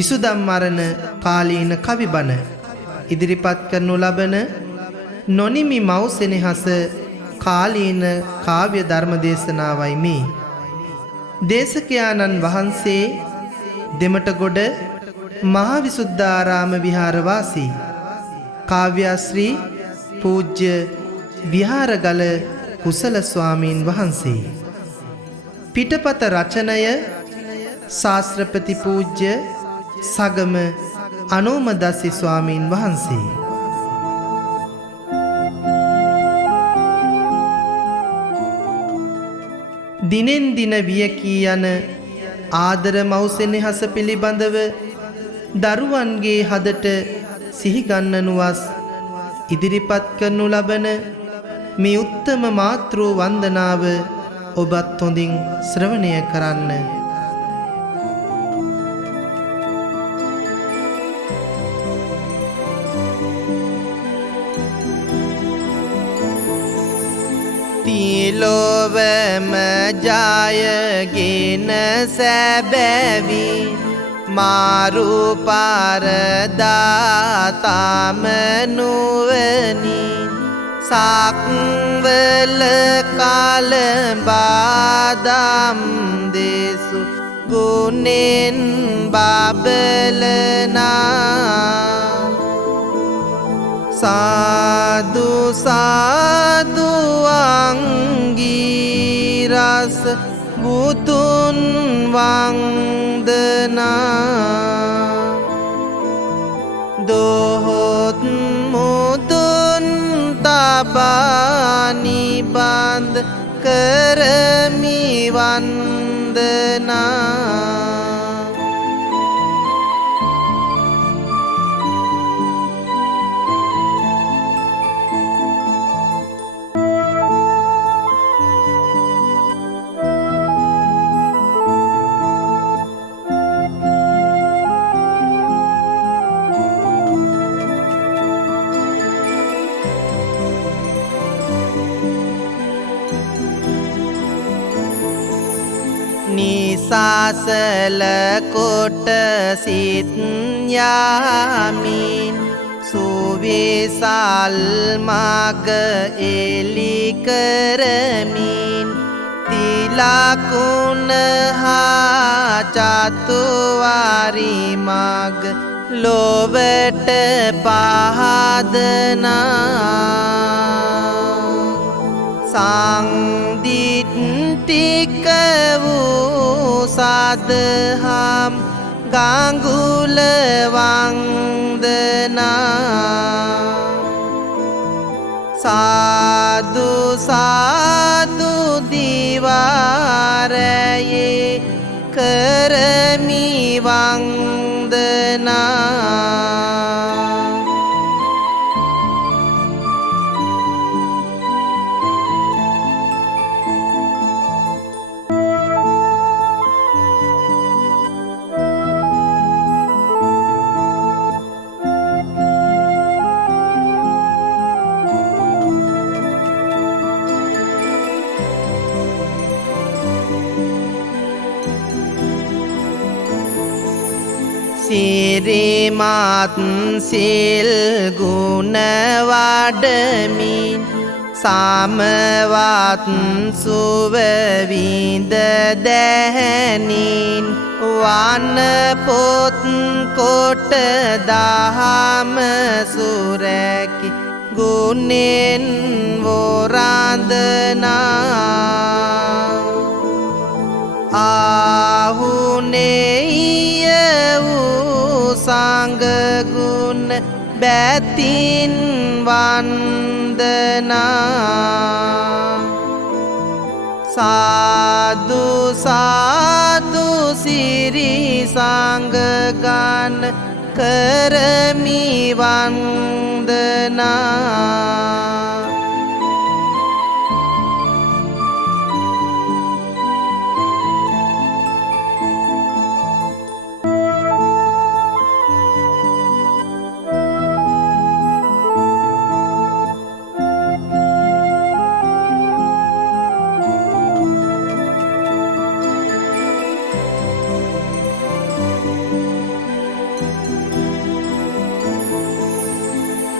විසුදම්මරණ කාලීන කවිබණ ඉදිරිපත් කරනු ලබන නොනිමි මව් සෙනෙහස කාලීන කාව්‍ය ධර්ම දේශනාවයි මේ. දේශකයාණන් වහන්සේ දෙමටගොඩ මහා විසුද්ධාරාම විහාරවාසී කාව්‍යශ්‍රී පූජ්‍ය විහාරගල කුසල ස්වාමීන් වහන්සේ. පිටපත රචනය ශාස්ත්‍රපති පූජ්‍ය සගම අනෝමදස්සි ස්වාමීන් වහන්සේ. දිනෙන් දින වියකී යන ආදර මව් සෙනෙහස පිළිබඳව දරුවන්ගේ හදට සිහිගන්නනුවස් ඉදිරිපත් කරනු ලබන මේ උත්තම මාතෘ වන්දනාව ඔබත් හොඳින් ශ්‍රවණය කරන්න. තිලොවම ජයගෙන සැබැවින් මාරු පරදාතම නුවනින් සක්වල කලඹාදම් දෙසු ගුණෙන් බබලනා සාදු සාදු අංගීරස බුදුන් වන්දනා දොහොත් මුදුන් තබානි බන්ද කරමි වන්දනා නිසාසල කොට සිත් යාමින් සුවිසල් මග එලි කරමින් තිලකුණ හා චතුවාරි මග ලොවට පහදනා සංදිට්ඨික වූ සදහම් ගංගුල වන්දනා සාදු සාදු දිවාරයේ කරමි වන්දනා සිරිමත් සිල් ගුණ වඩමින් සමවත් සුව විඳ දැහැනින් වන පොත් කොට දහම සුරැකි ගුණෙන් වරඳනා ආහුනේය වූ සංගුණ බැතින් වන්දනා සාදු සාදු සිරි සංගගන කරමි වන්දනා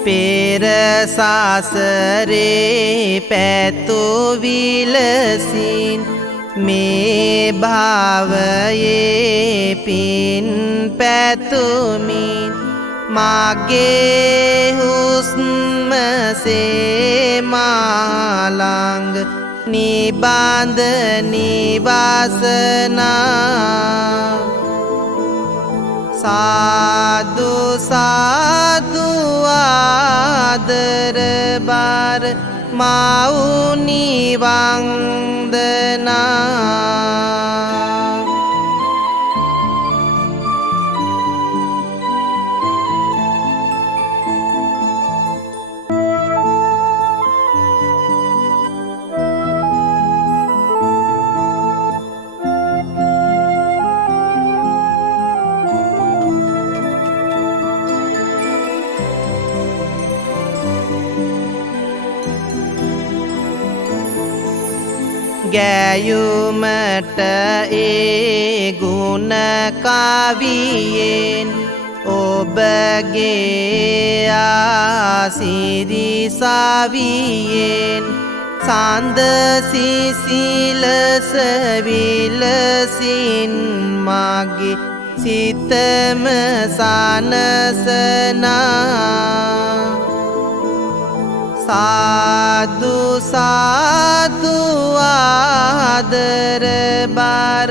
පෙර සසරේ පැතු විලසින් මේ භවයේ පින් පැතුමින් මගේ හුස්ම සේ මාළඟ නිබඳ නිවසනා साधु साधु आदर बार माउनी वंदना गෑයුමට ඒ ගුණ කවියෙන් ඔබගේ ආසිරි සවියෙන් සඳ සිසිලස විලසින් මගේ සිතම සනසනා साधु साधु आदर बार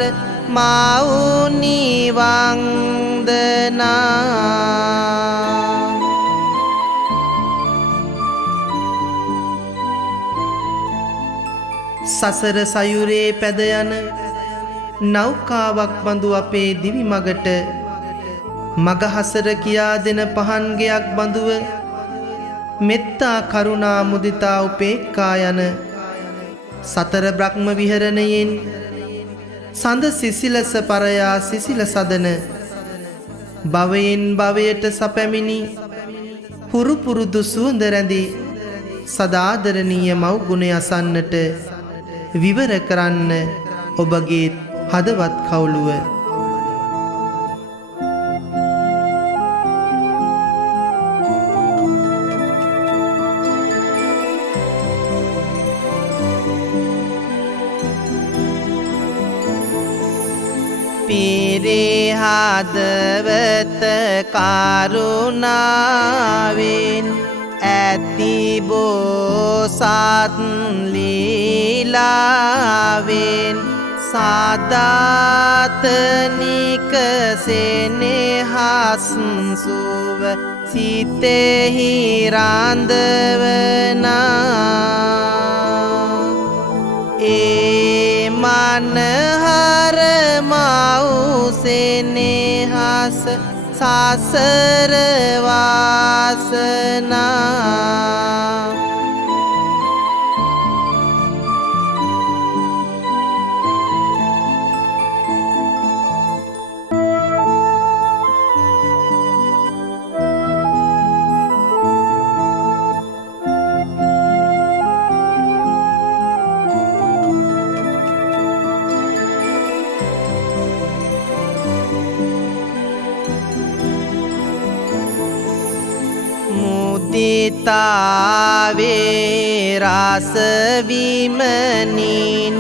माउनी वंदना සසර සයුරේ පැද යන නෞකාවක් බඳු අපේ දිවි මගට මගහසර කියා දෙන පහන් ගෙයක් බඳුව මෙත්තා කරුණා මුදිතා උපේක්ඛා යන සතර බ්‍රහ්ම විහරණයෙන් සඳ සිසිලස පරයා සිසිල සදන භවයෙන් භවයට සැපැමිනි හුරු පුරුදු සුවඳ රැඳි සදාදරණීය මව් ගුණ අසන්නට විවර කරන්න ඔබගේ හදවත් කවුළුව පිරේ හදවත කරුණාවෙන් ඇති බෝසත් ලීලාවෙන් සාදාතනික සෙනෙහස් සුව සිතෙහි රඳවනා ඒ මනහර මෞසෙනෙහස සසර වාසනා මුදිතාවේ රස විමනින්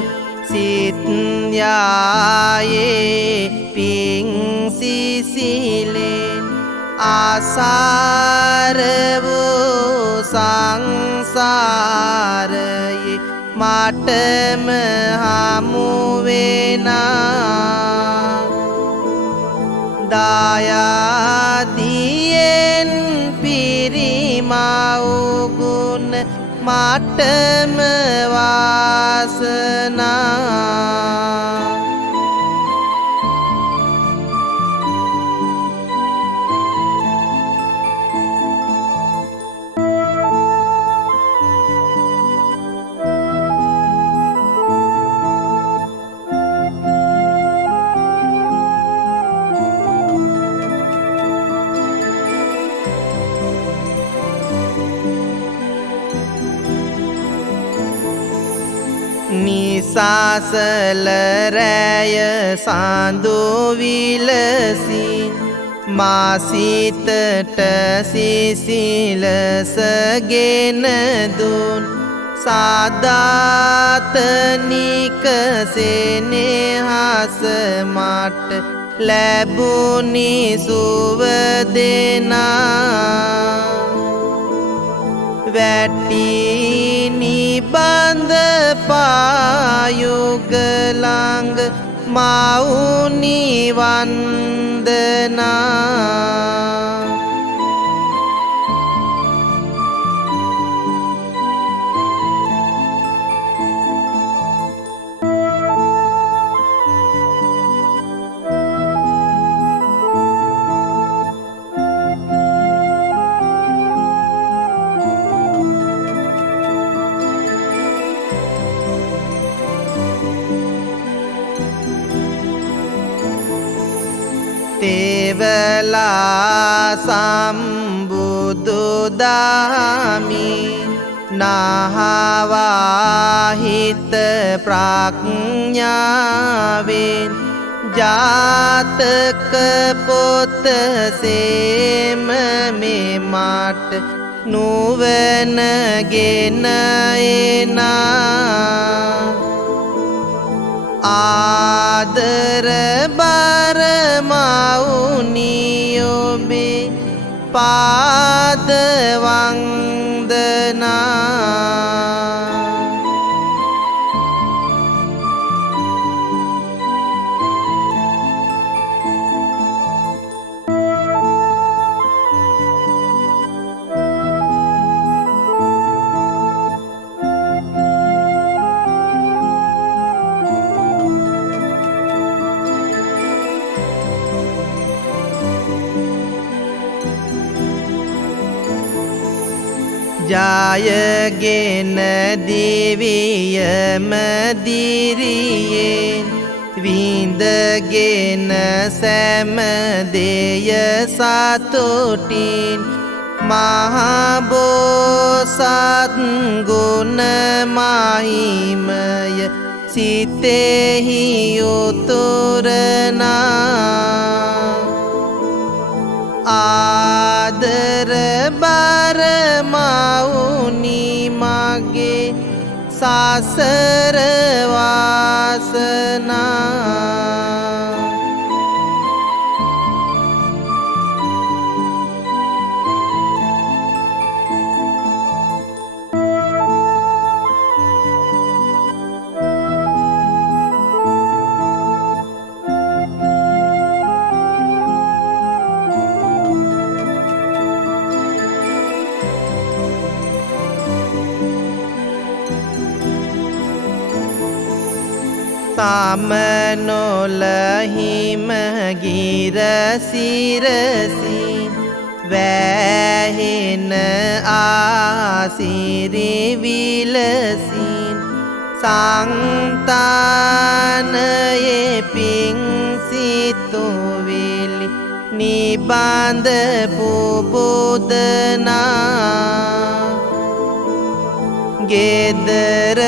සිත් යායේ පිං සිසිලෙන් ආසාර වූ සංසාරයේ මටම හමු වෙනා දායාදියෙන් පිරිමව් ගුණ මටම වාසනා නිසාසල රැය සඳු විලසින් මාසිතට සිසිලසගෙන දුන් සාදාතනික සෙනෙහස මට ලැබුණි සුව දෙනා වැටි නිබඳ පායුග ළඟ මවුනි වන්දනා තෙවලා සම්බුදු දහමි නහවා හිත ප්‍රඥාවෙන් ජාතක පොත සේම මේ මට නුවණගෙන එනා ආදර බර මවුනි ඔබේ පාද වන්දනා ජයගෙන දිවියම දිරියෙන් විඳගෙන සෑම දෙය සතුටින් මහා බෝසත් ගුණ මහිමය සිතෙහි උතුරනා ආදර බර මවුනි මගේ සසර වාසනා සාමනොල හිම ගිරසිරසින් වැහෙන ආසිරි විලසින් සංතානයේ පිං සිතුවිලි නිබඳ පුබුදනා ගෙදර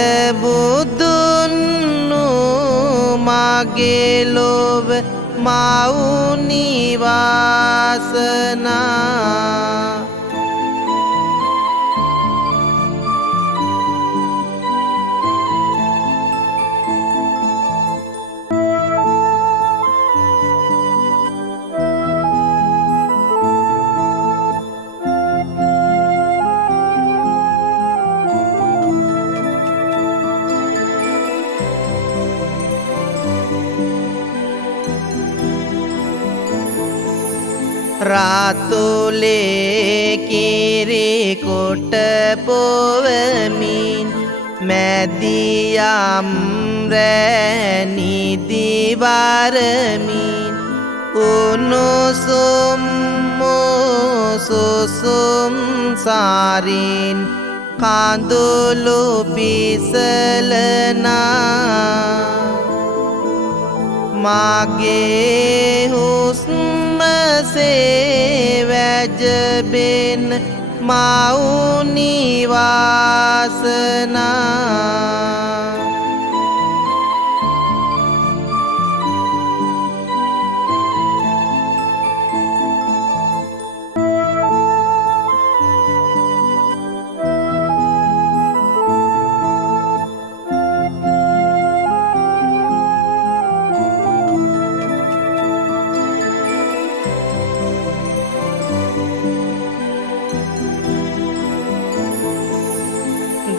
බුදුන් මගේ ලොව මවුනි වාසනා රාතුලේ කිරි කොට පොවමින් මැදියම් රැනිදි වරමින් උණුසුම් සුසුම් සාරින් කඳුළු පිසලනා මගේ හුස්ම සේ වැජබෙන මවුනි වාසනා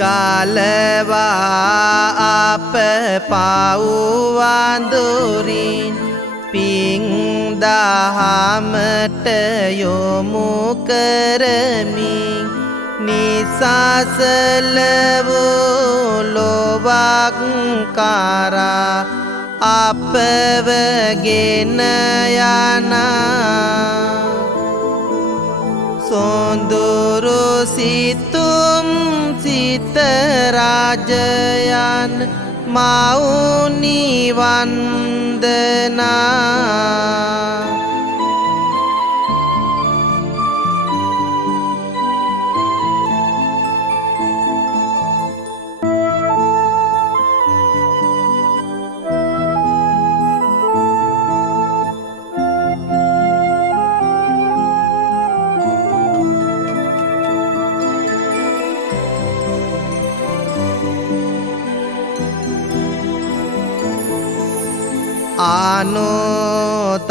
කාලවා අප පව්වඳුරින් පිං දහමට යොමු කරමින් නිසසල වූ ලොවක් කරා අපව ගෙන යනා සොඳුරු සිතුම් සිත රාජයන් මවුනි වන්දනා ආනෝතප්ත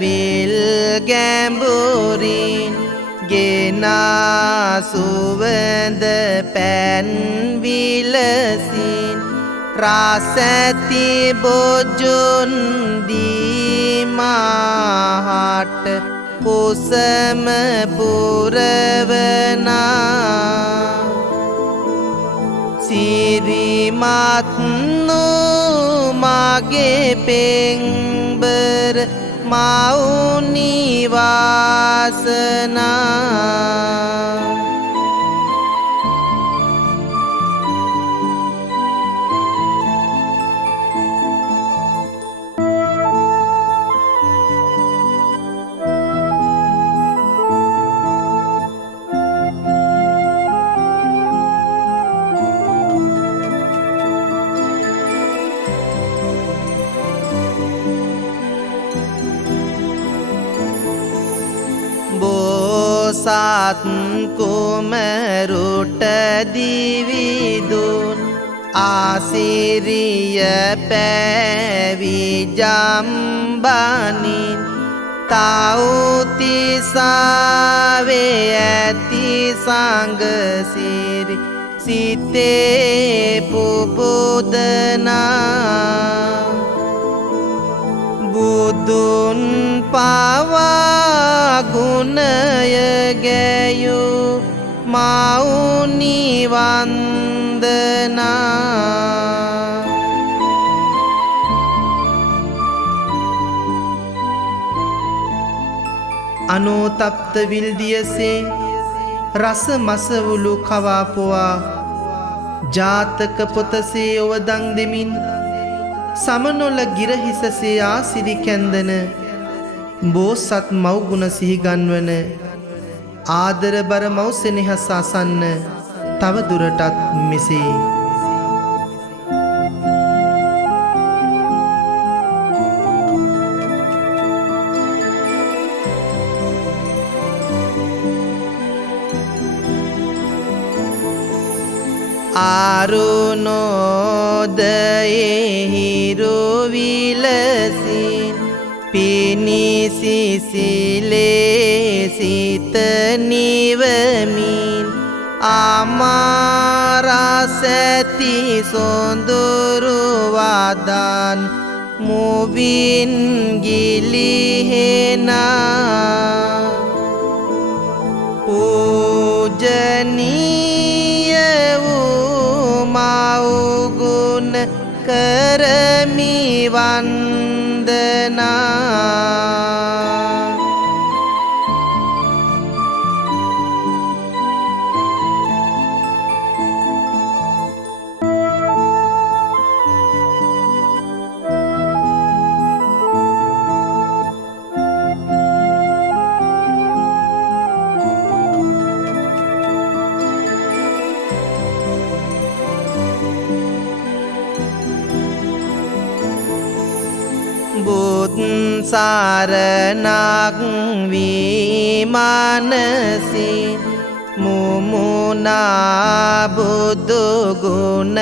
විල් ගැඹුරින් ගෙනා සුවඳ පැන් විලසින් රසැති බොජුන් දීමාහට කුසම පුරවනා සිරිමත් මගේ පෙම්බර මවුනි වාසනා බෝසත් කුමරුට දිවිදුන් ආසිරිය පැවිජම්බනින් තවුතිසාවේ ඇති සංගසිරි සිතේ පුබුදනා බුදුන් පවා ගුණය ගැයූ මවුනි වන්දනා අනෝතප්ත විල්දියසේ රස මසවුලු කවාපොවා ජාතක පොතසේ ඔවදන් දෙමින් සමනොල ගිරහිසසේ ආසිරි කැන්දන බෝසත් මව්ගුණ සිහිගන්වන ආදරබර මව් සෙනෙහස අසන්න තව දුරටත් මෙසේ ආරුණෝදයෙහිරු විලසින් පිනිසිසිලේ සිත නිවමින් අමාරසැති සොඳුරු වදන් මුවින් ගිලිහෙනා පූජනීය වූ මව්ගුණ කරමි වන්දනා සරණක් වී මනසින් මුමුණා බුදු ගුණ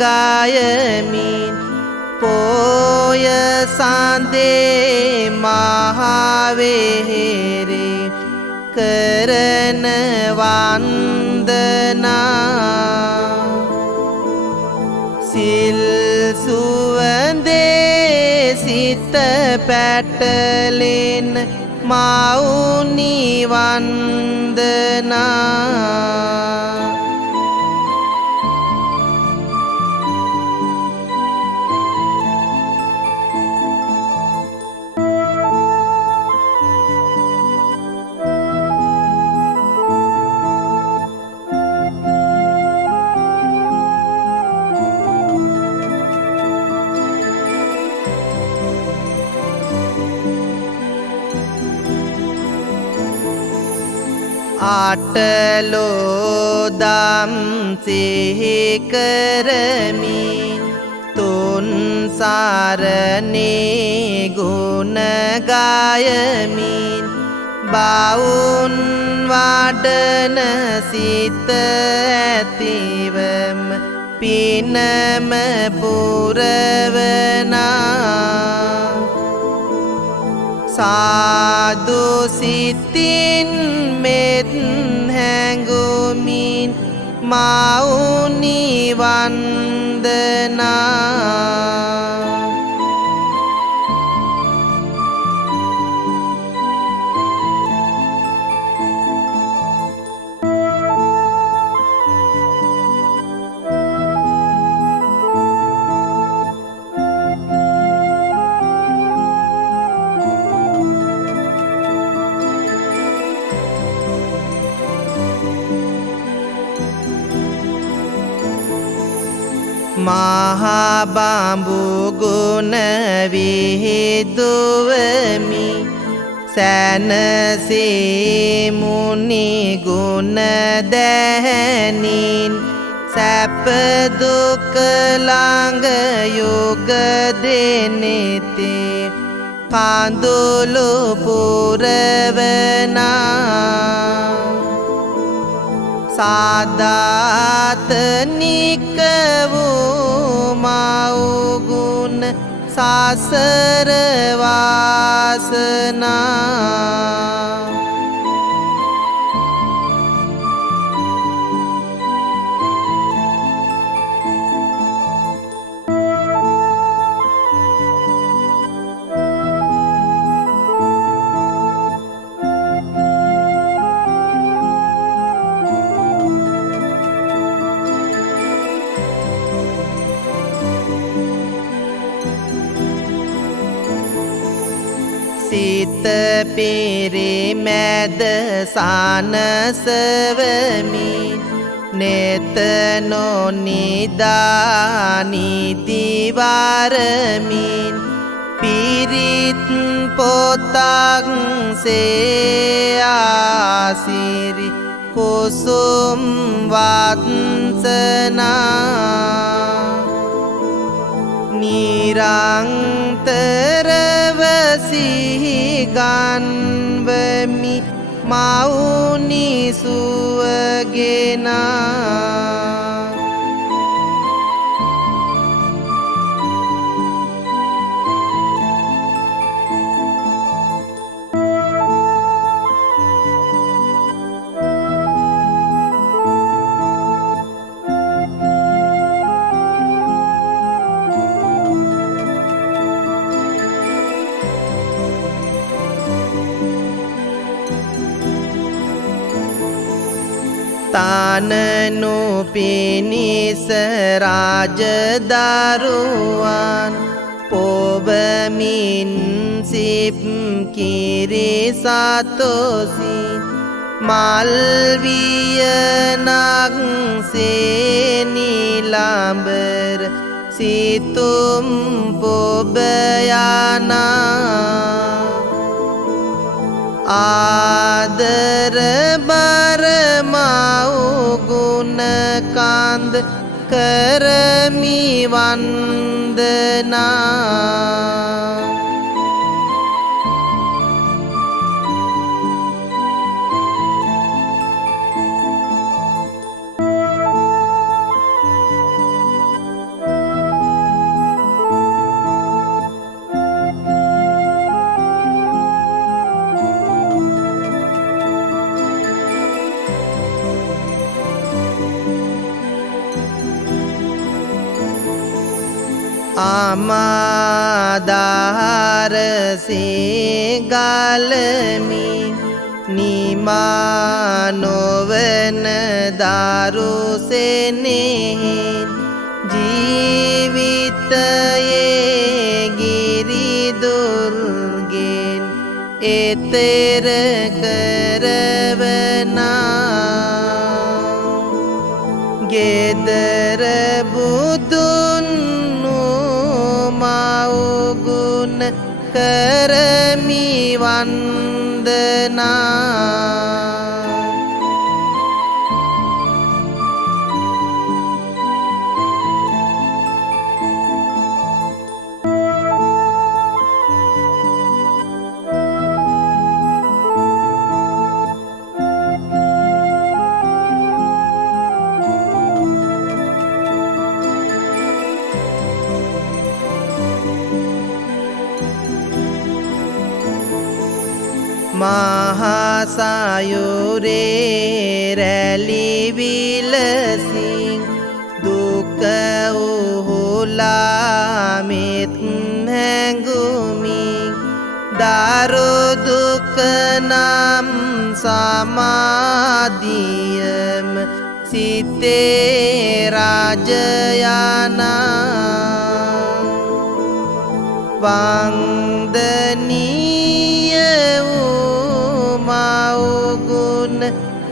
ගයමින් පෝය සඳේ මහවෙහෙරේ කරන වන්දනා සිල් සුවඳේ සිත පැටලෙන මවුනි වන්දනා ආටලෝදම් සිහිකරමින් තුන් සරණේ ගුණ ගායමින් බවුන් වඩන සිත ඇතිවම පිනම පුරවනා සාදු සිතින් මෙත් හැඟුමින් මවුනි වන්දනා මහබඹු ගුණ විහිදුවමි සැනසී මුනි ගුණ දැහැනින් සැප දුක ළඟ යුග දෙනෙතේ කඳුළු පුරවනා සාදාතනික වූ මවුගුණ සසර වාසනා සිත පිරිමැද සනසවමින් නෙත නොනිදා නිදි වරමින් පිරිත් පොතක් සේ ආසිරි කුසුම් වත්සනා නිරන්තරව සිහි ගන්වමි මවුනි සුවගෙනා තානනු පිණිස රාජදරුවන් පොබමින් සිප් කිරි සතොසින් මල්වියනක් සේනිලම්බර සිතුම් පොබයනා ආදර බර මවුගුණ කන්ද කරමි වන්දනා ආමාදාහාර සේගාලමි නිමානොවන දාරුසෙනෙහින් ජීවිතයේ ගිරිදුර්ගෙන් එතෙර කරවනා ගෙදර බුදුන් මවුගුණ කරමි වන්දනා මහසයුරේ රැලි විලසින් දුක උහුලා මෙත් හැඟුමින් දරු දුක නම් සමාධියම සිතේ රාජයනා වන්දනීය මවුගුණ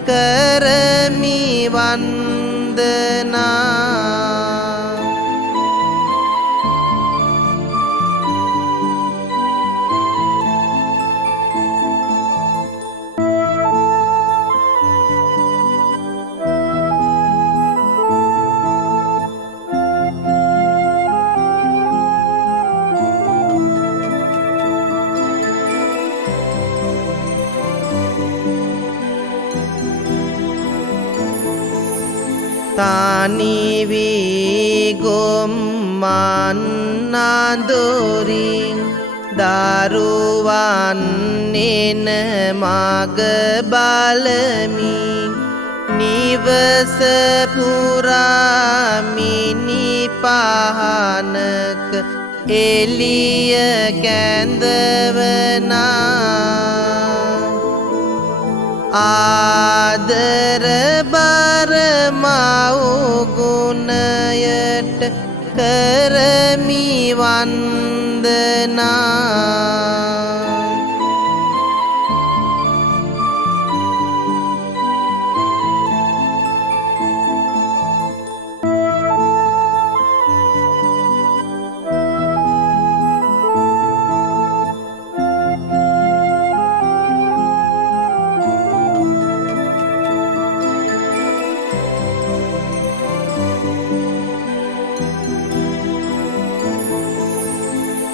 කරමි වන්දනා තනිවි ගොම්මන් අඳුරින් දරුවන් එන මග බලමින් නිවස පුරා මිනි පහනක එළිය කැඳවනා ආදර බර මවුගුණයට කරමි වන්දනා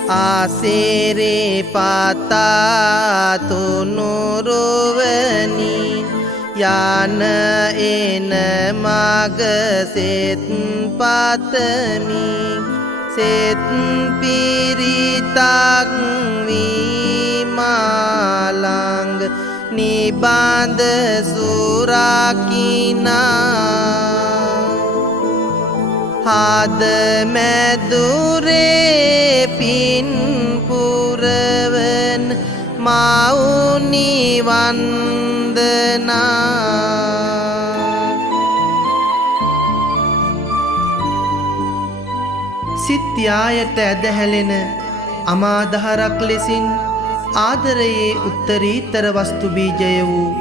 ආසේරේ පාතා තුනුරුවනි යන එන මග සෙත් පතමි සෙත් පිරිතක් විමාලංග නිබඳ සුරකිනා හද මැදුරේ පින් පුරවන මවුනි වන්දනා සිත්යායට ඇදහැලෙන අමාදහරක් ලෙසින් ආදරයේ උත්තරීතර වස්තු බීජය වූ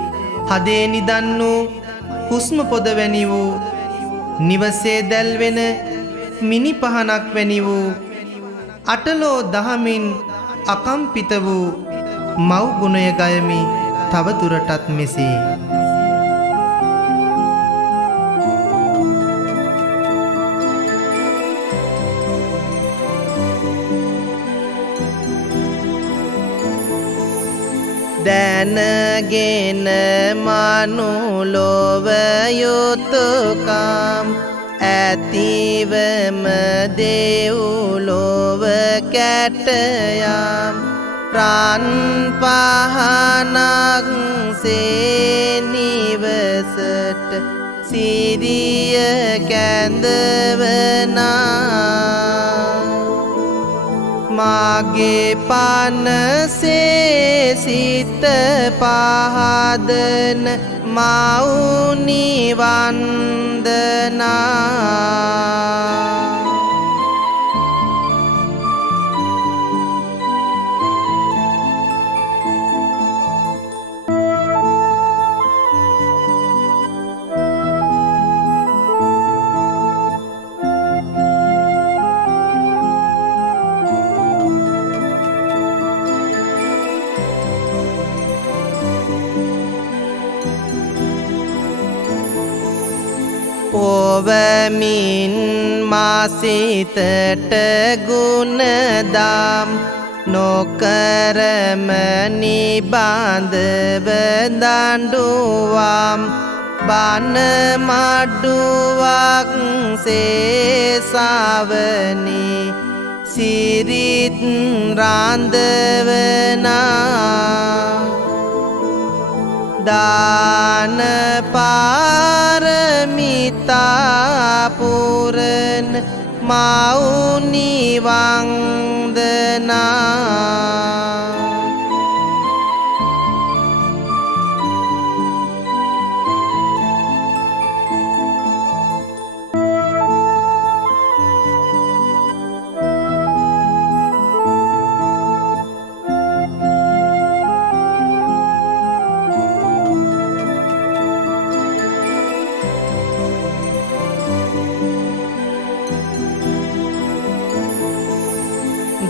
හදේ නිදන් වූ හුස්ම පොද වැනි වූ නිවසේ දැල්වෙන මිනි පහනක් වැනි වූ අටලෝ දහමින් අකම්පිත වූ මව් ගුණය ගයමි තව දුරටත් මෙසේ දැනගෙන මනුලොව යුතුයකම් ඇතිවම දෙව්ලොව කැටයම් රන් පහනක් සේ නිවසට සිරිය කැඳවනා मागे पानसे सित पहादन माउनी वंदना පොවමින් මාසිතට ගුණදම් නොකරම නිබඳව දඬුවම් බණ මඩුවක් සේසවනි සිරිත් රාන්දවනා दान पारमिता पूरन माउनी वंदना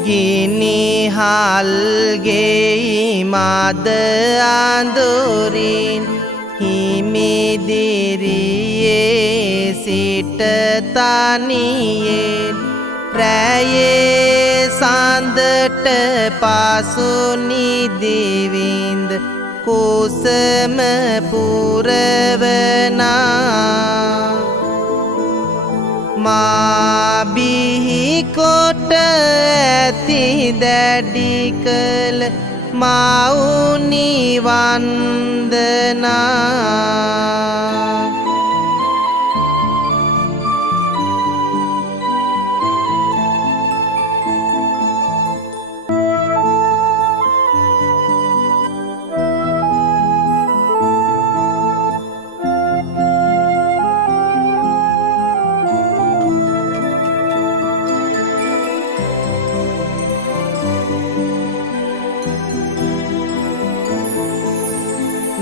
ගිනි හල්ගේ මද අඳුරින් හිමිදිරියේ සිට තනියෙන් රැයේ සඳට පසු නිදිවින්ද කුසම පුරවනා මාබිහි කොට ඇති දැඩි කළ මවුනි වන්දනා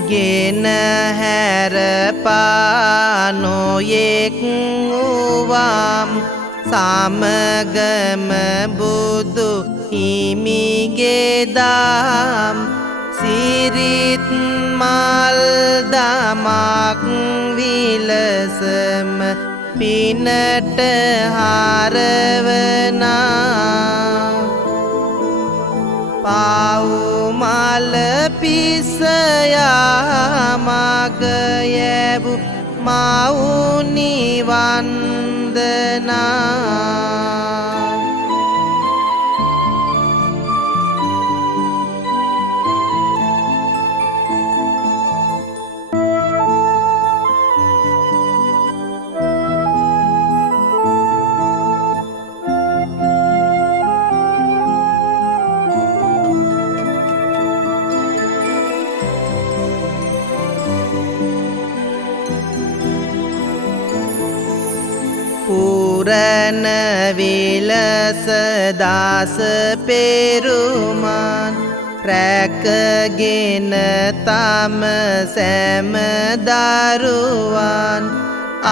ගෙන හැර පානොයෙක් වූවම් සමගම බුදු හිමිගේ දම් සිරිත් මල් දමක් විලසම පිනට හරවනා පවුමල පිසයා මග යැවු මවුනි වන්දනා පුරණ විලස දාස පෙරුමන් රැකගෙන තම සැම දරුවන්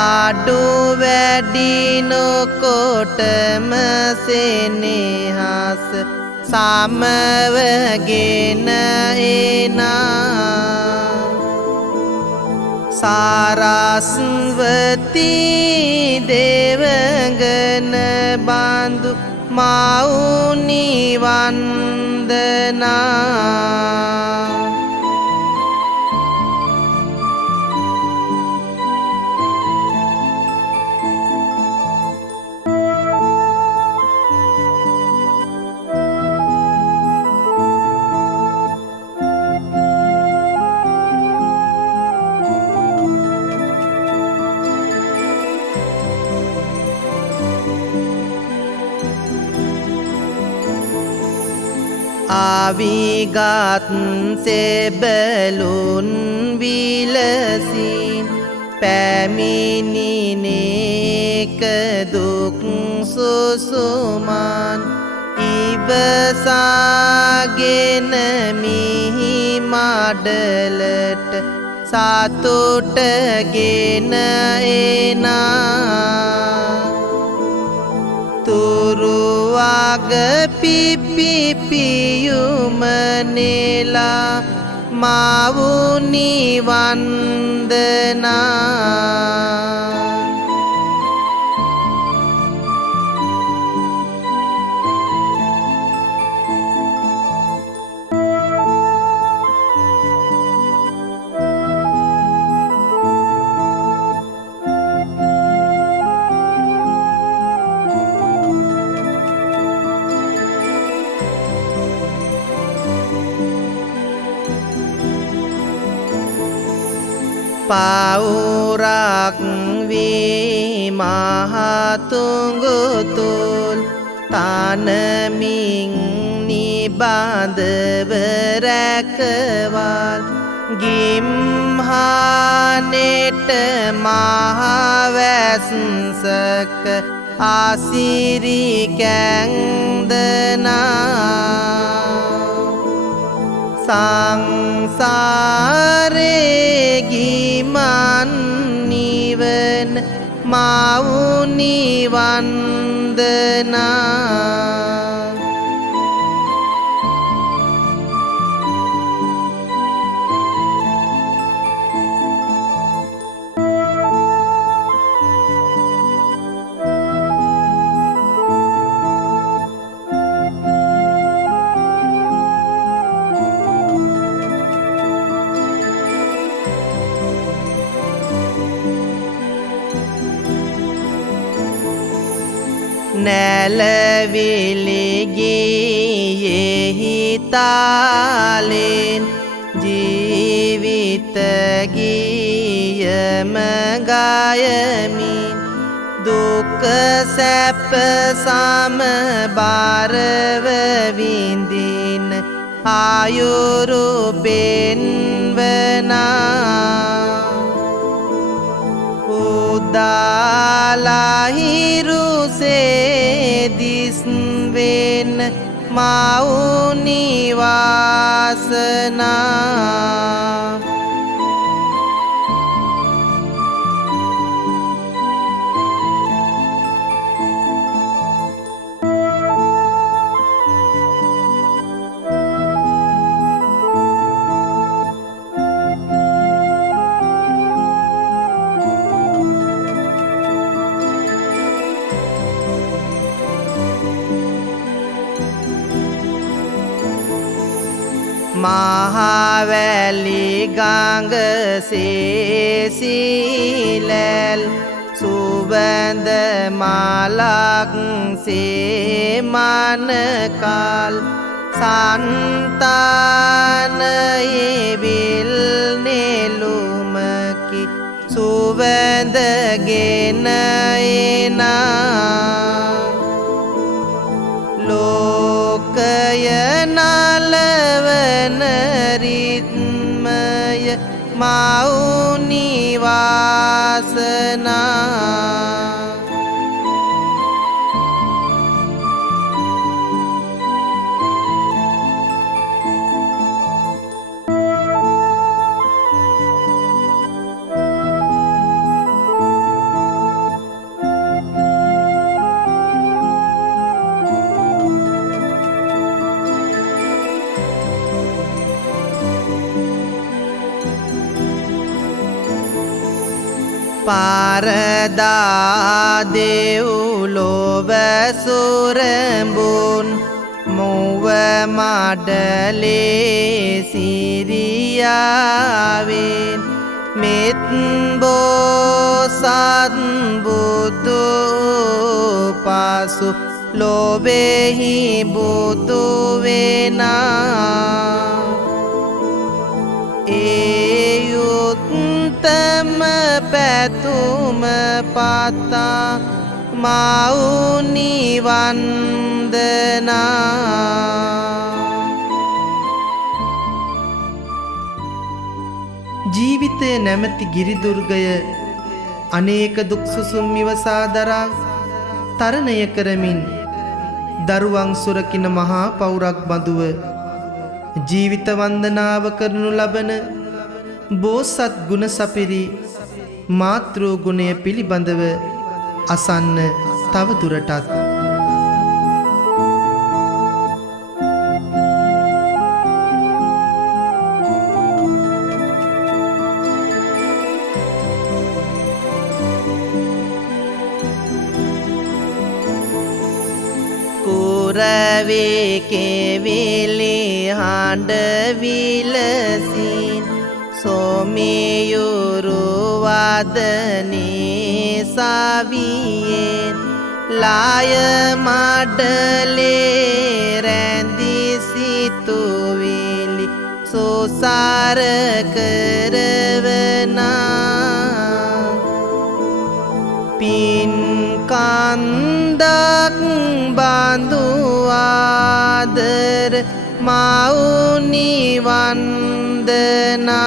අඩු වැඩි නොකොටම සෙනෙහස සමවගෙන එනා සාරස්වති දේවගන බඳු මවුනි වන්දනා ආවිගත් සෙබළුන් විලසින් පැමිණිනේක දුක් සුසුමන් ඉවසාගෙන මිහි මඩලට සතුටගෙන එනා තුරුවග පිපිපියුම නෙලා මාවුනි වන්දනා පවුරක් වී මහතුඟුතුල් තනමින් නිබඳව රැකවල් ගිම්හානෙට මහවැස්සක අසිරි කැන්දනා සංසාරේ ගිමන් නිවන මාවුනි වන්දනා නැලවිලිගියෙහි තාලෙන් ජීවිත ගියම ගයමින් දුක සැප සමබරව විඳින ආයුරු පෙන්වනා උදාලහිරු දිස්වෙන මාවුනි වාසනා මහවැලි ගඟ සේසිලැල් සුවඳ මලක් සේමනකල් සන්තානයේ විල් නෙළුමකි සුවඳගෙන එනා ලෝකය නලවන රිත්මය මාවුනි වාසනා පාරදා දෙව්ලොව සුරඹුන් මුව මඩලේ සිරියාවෙන් මෙත් බෝසත් බුදු පසු ලොවෙහි බුදු වෙනා තම පැතුම පතා මාවුනි වන්දනා ජීවිතය නැමැති ගිරිදුර්ගය අනේක දුක් සුසුම් ඉවසා දරා තරණය කරමින් දරුවන් සුරකින මහා පෞරක් බඳුව ජීවිත වන්දනාව කරනු ලබන බෝසත් ගුණ සපිරි මාතෘ ගුණය පිළිබඳව අසන්න තව දුරටත්. කුරවේ කෙවිලි හඬ විලසින් සොමියුරු වදනේ සවියෙන් ලාය මඩලේ රැඳි සිතුවිලි සෝසාර කරවනා පින් කන්දක් බඳු ආදර මවුනි වන්දනා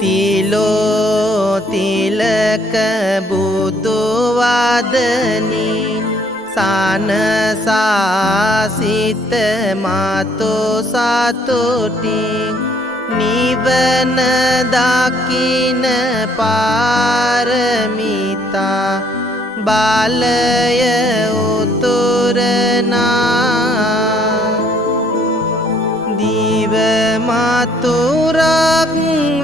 තිලෝ තිලක බුදු වදනින් සනසාසිත මතෝ සතුටින් නිවන දකින පාරමිතා බලය උතුරනා දිව මතුරක්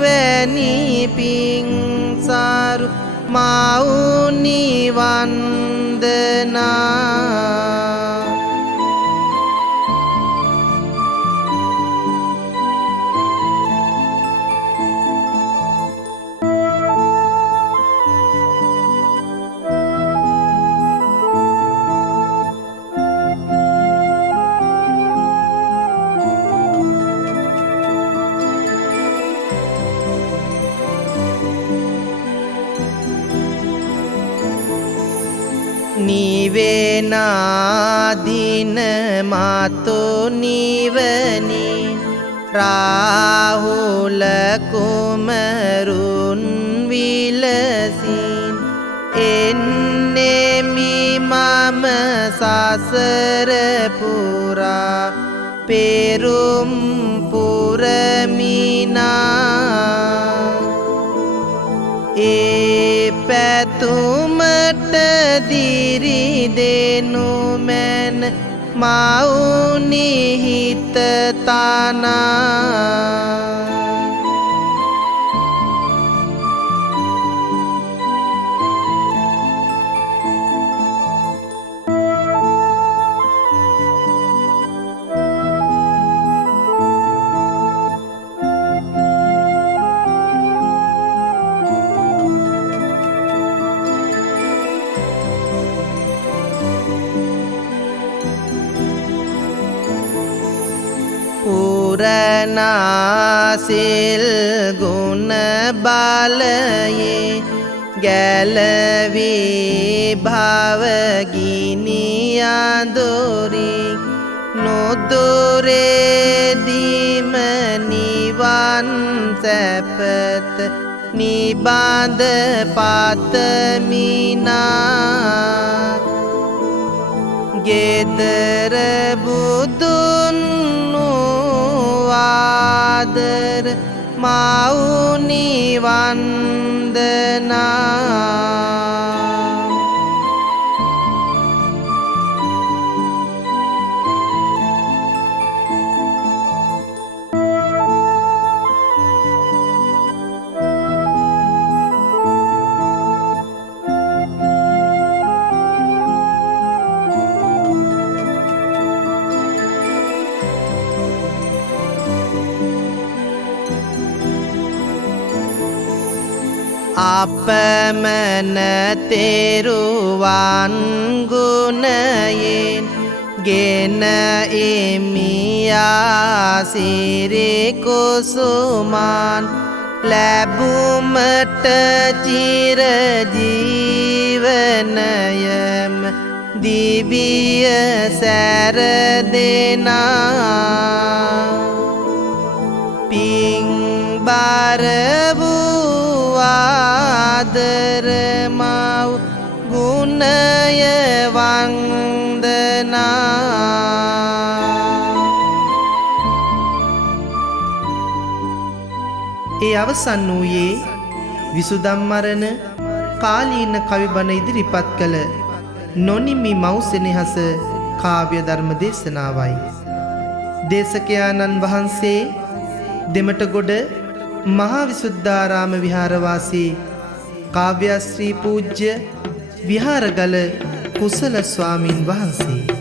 වැනි පිංසාරු මවුනි වන්දනා නිවෙනාදින මතු නිවනින් රාහුල කුමරුන් විලසින් එන්නෙමි මම සසර පුරා පෙරුම් පුරමිනා ඒ පැතුමට දිරි දෙනු මැන මවුනි හිත තනා පුරනාසිල් ගුණ බලයේ ගැලවී භවගිනි අඳුරි නොදුරේදීම නිවන් සැපත නිබඳ පතමිනා ගෙදර බුදුන් ආදර මවුනි වන්දනා අපමණ තෙරුවන් ගුණයෙන් ගෙන එමියා සිරි කුසුමන් ලැබුමට චිර ජීවනයම දිවිය සැර දෙනා පිං බර වූ ආදර මව් ගුණය වන්දනා. ඒ අවසන් වූයේ විසුදම්මරණ කාලීන කවි බණ ඉදිරිපත් කළ නොනිමි මව් සෙනෙහස කාව්‍ය ධර්ම දේශනාවයි. දේශකයාණන් වහන්සේ දෙමටගොඩ මහා විසුද්ධාරාම විහාරවාසී කාව්‍යශ්‍රී පූජ්‍ය විහාරගල කුසල ස්වාමින් වහන්සේ.